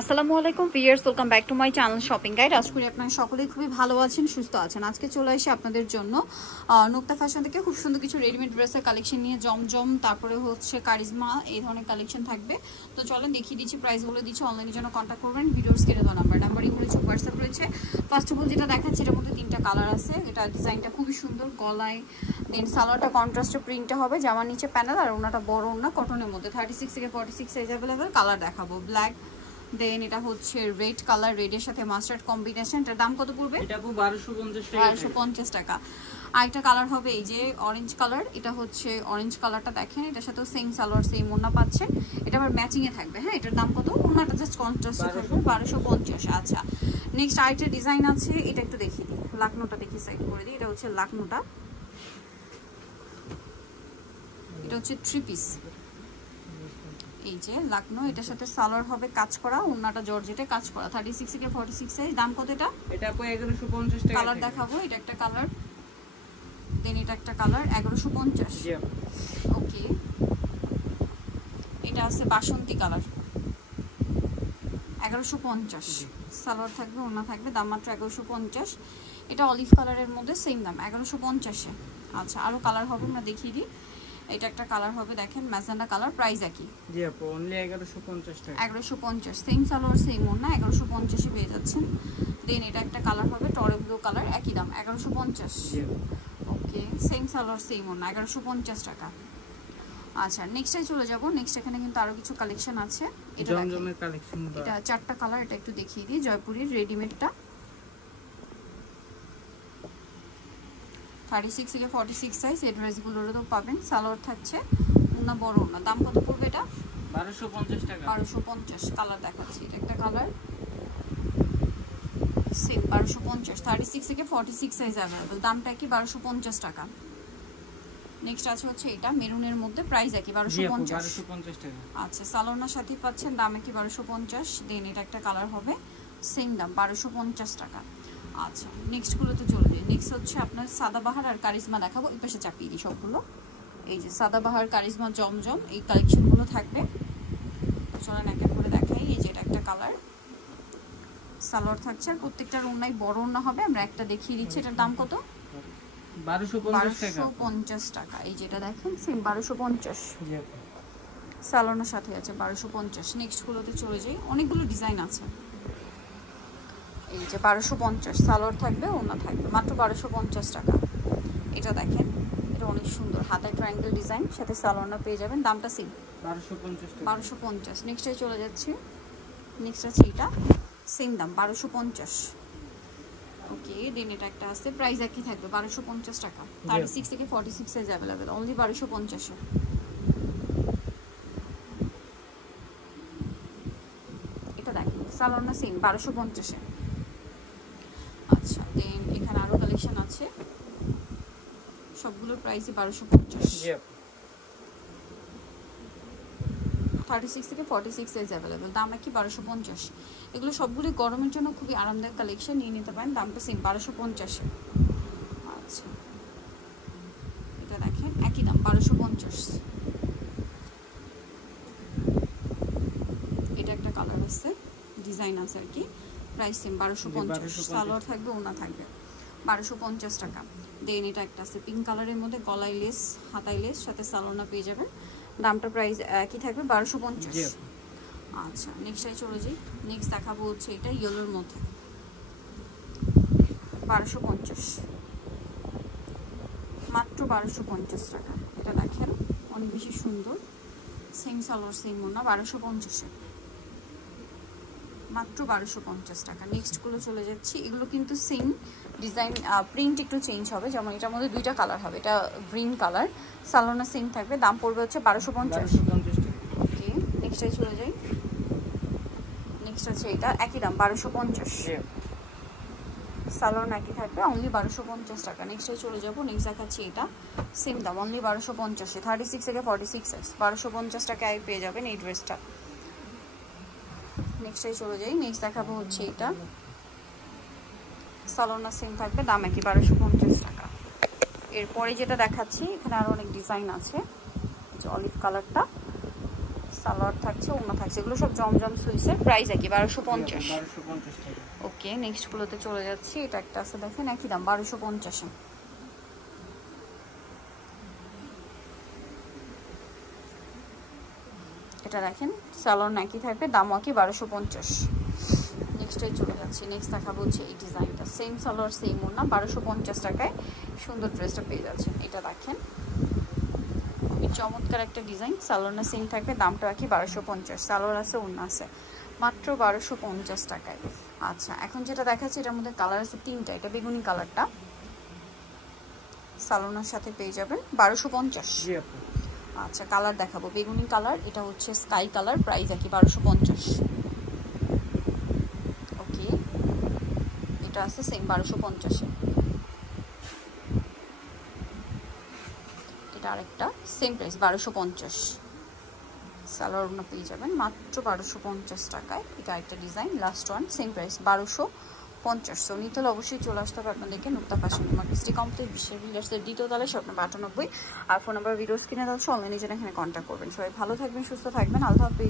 আসসালামু আলাইকুম viewers, welcome back to my channel shopping guide. আশা করি আপনারা সকলেই খুবই ভালো আছেন, সুস্থ আছেন। আজকে চলে আসি আপনাদের জন্য নুক্তা ফ্যাশন থেকে খুব সুন্দর কিছু রেডিমেড ড্রেসের কালেকশন নিয়ে। জমজম, তারপরে হচ্ছে কারিজমা, এই ধরনের কালেকশন থাকবে। তো চলেন দেখিয়ে দিচ্ছি, প্রাইসগুলো দিচ্ছি। অনলাইনের জন্য কন্ট্যাক্ট করবেন, ভিডিওর স্ক্রিনে দেওয়া নাম্বারই রয়েছে, হোয়াটসঅ্যাপ রয়েছে। ফার্স্ট অফ অল যেটা দেখাচ্ছি, এটার মধ্যে 3টা কালার আছে। এটা ডিজাইনটা খুবই সুন্দর, গলায় দেন সালোয়ারটা কন্ট্রাস্টে প্রিন্টটা হবে, জামার নিচে প্যানেল, আর ওনাটা বড় ওনা কটনের মধ্যে 36 থেকে 46 সাইজ অ্যাভেলেবেল। কালার দেখাবো ব্ল্যাক, দেন এটা হচ্ছে রেড কালার, রেডের সাথে মাস্টার্ড কম্বিনেশন। এটার দাম কত পড়বে? এটা আপু 1250 টাকা। আরেকটা কালার হবে এই যে অরেঞ্জ কালার, এটা হচ্ছে অরেঞ্জ কালারটা দেখেন, এটার সাথেও সেম সালোয়ার সেম ওড়না পাচ্ছেন। এটা আবার ম্যাচিং এ থাকবে। হ্যাঁ, এটার দাম কত? ওড়নাটা জাস্ট কন্ট্রাস্ট থাকবে 1250। আচ্ছা, নেক্সট আরেকটা ডিজাইন আছে, এটা একটু দেখিয়ে দিই। লাকনোটা দেখি সাইড করে দিই। এটা হচ্ছে লাকনোটা, এটা হচ্ছে 3 পিস। এই যে লাকনো, এটার সাথে সালোয়ার হবে কাজ করা, ওন্নাটা জর্জেটে কাজ করা, 36 থেকে 46 সাইজ। দাম কত এটা? এটা আপু 1150 টাকা। কালার দেখাবো, এটা একটা কালার, দেন এটা একটা কালার, 1150। জি আপু। ওকে, এটা আছে বাসন্তী কালার, 1150। সালোয়ার থাকবে, ওন্না থাকবে, দাম মাত্র 1150। এটা অলিভ কালারের মধ্যে সেম দাম 1150 এ। আচ্ছা, আরো কালার হবে, আমরা দেখিয়ে দিই। এটা একটা কালার হবে, দেখেন ম্যাজেন্ডা কালার, প্রাইস একই। জি আপু, অনলি 1150 টাকা। 1150 সেম সালোয়ার সেম ওড়না, 1150 এ পেয়ে যাচ্ছেন। দেন এটা একটা কালার হবে টরে ব্লু কালার, একই দাম 1150। জি আপু। ওকে, সেম সালোয়ার সেম ওড়না, 1150 টাকা। আচ্ছা, নেক্সটে চলে যাব। নেক্সট এখানে কিন্তু আরো কিছু কালেকশন আছে। এটা জমজমের কালেকশন, এটা 4টা কালার, এটা একটু দেখিয়ে দিই। জয়পুরের রেডিমেডটা 36 থেকে 46 সাইজ, এই ড্রেসগুলোরও তো পাবেন। সালোয়ার থাকছে, ওড়না বড় ওড়না। দাম কত পড়বে এটা? 1250 টাকা। 1250। কালার দেখাচ্ছি, এটা একটা কালার সেম 1250, 36 থেকে 46 সাইজ अवेलेबल। দামটা কি? 1250 টাকা। নেক্সট আছে হচ্ছে এটা মেরুনের মধ্যে, প্রাইস কি? 1250 টাকা। আচ্ছা, সালোনার সাথে পাচ্ছেন, দাম কি? 1250। দেন এটা একটা কালার হবে, সেম দাম 1250 টাকা। আচ্ছা, নেক্সট গুলোতে চলবে। নেক্সট হচ্ছে আপনার সাদাবাহার আর কারিজমা দেখাবো। এই পাশে চাপিয়ে দিই সবগুলো। এই যে সাদাবাহার, কারিজমা, জমজম, এই কালেকশনগুলো থাকবে। চলেন এক এক করে দেখাই। এই যে এটা একটা কালার, সালোয়ার থাকছে, আর প্রত্যেকটার ওড়নাই বড় ওড়না হবে। আমরা একটা দেখিয়ে দিচ্ছি। এটার দাম কত? 1250 টাকা। এই যেটা দেখেন সেম 1250। জি আপু। সালোয়ারের সাথে আছে 1250। নেক্সট গুলোতে চলে যাই, অনেকগুলো ডিজাইন আছে। এই যে 1250 সালোয়ার থাকবে, ওড়না থাকবে, মাত্র 1250 টাকা। এটা দেখেন, এটা অনেক সুন্দর, হাতায় ট্রায়াঙ্গেল ডিজাইন, সাথে সালোয়ারটা পেয়ে যাবেন। দামটা সেম 1250 টাকা। 1250। নেক্সটে চলে যাচ্ছি। নেক্সট আছে এটা, সেম দাম 1250। ওকে, দেন এটা একটা আছে, প্রাইস একই থাকবে 1250 টাকা। 36 থেকে 46 সাইজ अवेलेबल, অনলি 1250 এ। এটা দেখেন, সালোয়ারটা সেম 1250 এ। আচ্ছা, দেন এখানে আরো কালেকশন আছে, সবগুলোর প্রাইসই 1250। জি আপু। 36 থেকে 46 সাইজ अवेलेबल, দাম কি? 1250। এগুলো সবগুলো গরমের জন্য খুবই আরামদায়ক কালেকশন, নিয়ে নিতে পারেন। দামটা সেম 1250। আচ্ছা, এটা দেখেন একই দাম 1250। এটা একটা কালার আছে, ডিজাইন আছে আর কি, প্রাইস সেম 1250। সালোয়ার থাকবে, ওড়না থাকবে, 1250 টাকা। দেন এটা একটা আছে পিঙ্ক কালারের মধ্যে, গলায় লেস, হাতায় লেস, সাথে সালোয়ারটা পেয়ে যাবেন। দামটা প্রাইস একই থাকবে 1250। আচ্ছা, নেক্সটে চলে যাই। নেক্সট দেখাবো হচ্ছে এটা ইয়েলোর মধ্যে, 1250, মাত্র 1250 টাকা। এটা দেখেন অনেক বেশি সুন্দর, সেম সালোয়ার সেম ওড়না, 1250 মাত্র 1250 টাকা। নেক্সট গুলো চলে যাচ্ছি। এগুলো কিন্তু সেম ডিজাইন, প্রিন্ট একটু চেঞ্জ হবে। যেমন এটার মধ্যে 2টা কালার হবে, এটা গ্রিন কালার, সালোয়ারটা সেম থাকবে, দাম পড়বে হচ্ছে 1250। ওকে, নেক্সটে চলে যাই। নেক্সট আছে এটা, একই দাম 1250। সালোয়ার একই থাকবে, অনলি 1250 টাকা। নেক্সটে চলে যাবো। নেক্সট দেখাচ্ছি এটা, সেম দাম অনলি 1250। 36 থেকে 46 সাইজ, 1250 টাকায় পেয়ে যাবেন এই ড্রেসটা। নেক্সটে চলে যাই। নেক্সট দেখাবো হচ্ছে এটা, সালোয়ারটা সেম থাকবে, দাম কি? 1250 টাকা। এরপরে যেটা দেখাচ্ছি, এখানে আরো অনেক ডিজাইন আছে। অলিভ কালারটা সালোয়ার থাকছে, ওড়না থাকছে, এগুলো সব জমজম সুইসের। প্রাইস একই 1250। 1250 টাকা। ওকে, নেক্সট গুলোতে চলে যাচ্ছি। এটা একটা আছে দেখেন, একই দাম 1250-এ। এটা দেখেন সালোয়ার নাকি থাকবে, দামও কি 1250। নেক্সটে চলে যাচ্ছি। নেক্সট দেখাবো হচ্ছে এই ডিজাইনটা, সেম সালোয়ার সেম ওড়না, 1250 টাকায় সুন্দর ড্রেসটা পেয়ে যাচ্ছেন। এটা দেখেন খুবই চমৎকার একটা ডিজাইন, সালোয়ার না সেম থাকবে, দামটা কি 1250। সালোয়ার আছে, ওড়না আছে, মাত্র 1250 টাকায়। আচ্ছা, এখন যেটা দেখাচ্ছি এটার মধ্যে কালার আছে তিনটা। এটা বেগুনি কালারটা সালোনার সাথে পেয়ে যাবেন 1250। জি আপু। আচ্ছা, কালার দেখাবো বেগুনি কালার, এটা হচ্ছে স্কাই কালার, প্রাইস একই 1250। ওকে, এটা আছে সেম 1250-এ। এটা আরেকটা সেম প্রাইস 1250। সালোয়ার ওড়না পেয়ে যাবেন মাত্র 1250 টাকায়। এটা একটা design, last one, same price 1250। So নিতে হলে অবশ্যই চলে আসতে হবে আপনাদেরকে নুক্তা ফ্যাশন মার্কেট, সিটি কমপ্লেক্স, বিশ্বের বিল্ডার্সের দ্বিতীয় তলায়, শপ নাম্বার 98। আর ফোন নাম্বার ভিডিওস কিনে দেওয়া, অনলাইনে যেন এখানে কন্ট্যাক্ট করবেন। সবাই ভালো থাকবেন, সুস্থ থাকবেন, আল্লাহ হাফেজ।